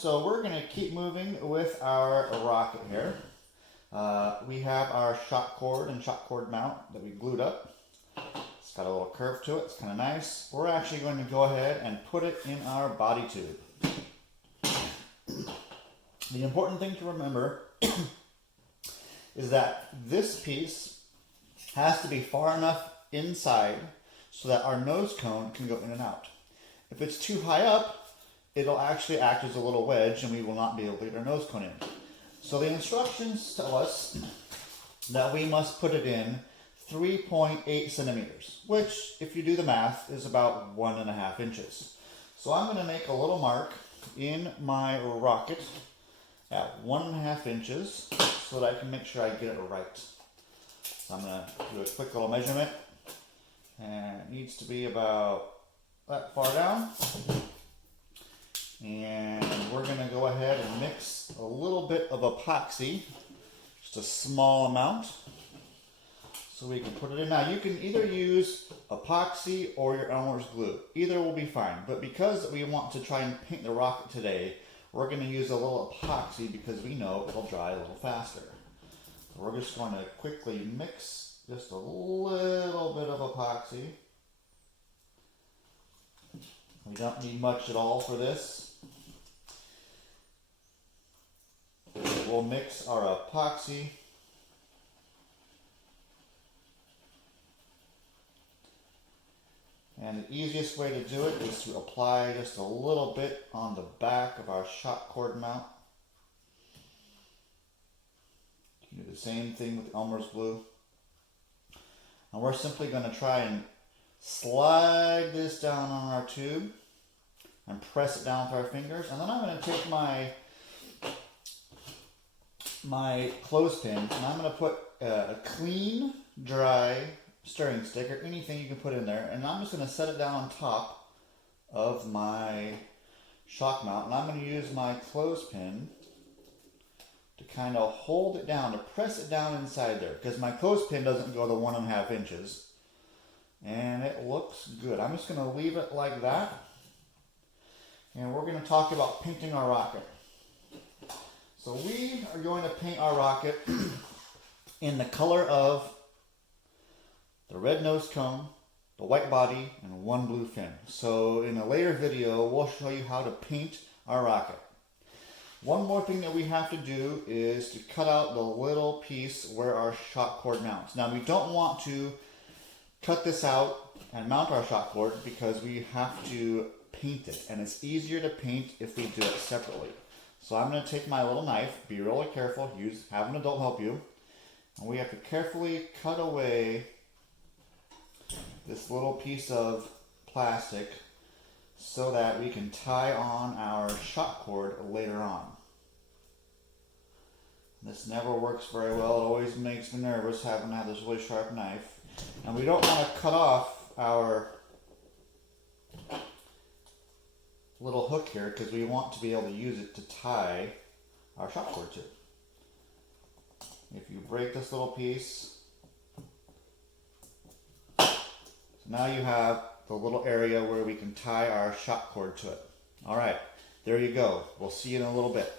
So we're going to keep moving with our rocket here. We have our shock cord and shock cord mount that we glued up. It's got a little curve to it. It's kind of nice. We're actually going to go ahead and put it in our body tube. The important thing to remember is that this piece has to be far enough inside so that our nose cone can go in and out. If it's too high up, it'll actually act as a little wedge and we will not be able to get our nose cone in. So the instructions tell us that we must put it in 3.8 centimeters, which, if you do the math, is about 1.5 inches. So I'm going to make a little mark in my rocket at 1.5 inches so that I can make sure I get it right. So I'm going to do a quick little measurement, and it needs to be about that far down. And we're going to go ahead and mix a little bit of epoxy, just a small amount, so we can put it in. Now you can either use epoxy or your Elmer's glue. Either will be fine, but because we want to try and paint the rocket today, we're going to use a little epoxy because we know it'll dry a little faster. So we're just going to quickly mix just a little bit of epoxy. We don't need much at all for this. We'll mix our epoxy and the easiest way to do it is to apply just a little bit on the back of our shock cord mount. You can do the same thing with Elmer's glue. And we're simply going to try and slide this down on our tube and press it down with our fingers. And then I'm going to take my clothespin and I'm going to put a clean, dry stirring stick or anything you can put in there, and I'm just going to set it down on top of my shock mount, and I'm going to use my clothespin to kind of hold it down, to press it down inside there, because my clothespin doesn't go to 1.5 inches, and it looks good. I'm just going to leave it like that, and we're going to talk about painting our rocket. So we are going to paint our rocket in the color of the red nose cone, the white body, and one blue fin. So in a later video, we'll show you how to paint our rocket. One more thing that we have to do is to cut out the little piece where our shock cord mounts. Now we don't want to cut this out and mount our shock cord because we have to paint it, and it's easier to paint if we do it separately. So I'm going to take my little knife, be really careful, have an adult help you, and we have to carefully cut away this little piece of plastic so that we can tie on our shock cord later on. This never works very well. It always makes me nervous having to have this really sharp knife. And we don't want to cut off our little hook here because we want to be able to use it to tie our shock cord to. If you break this little piece, now you have the little area where we can tie our shock cord to it. All right, there you go. We'll see you in a little bit.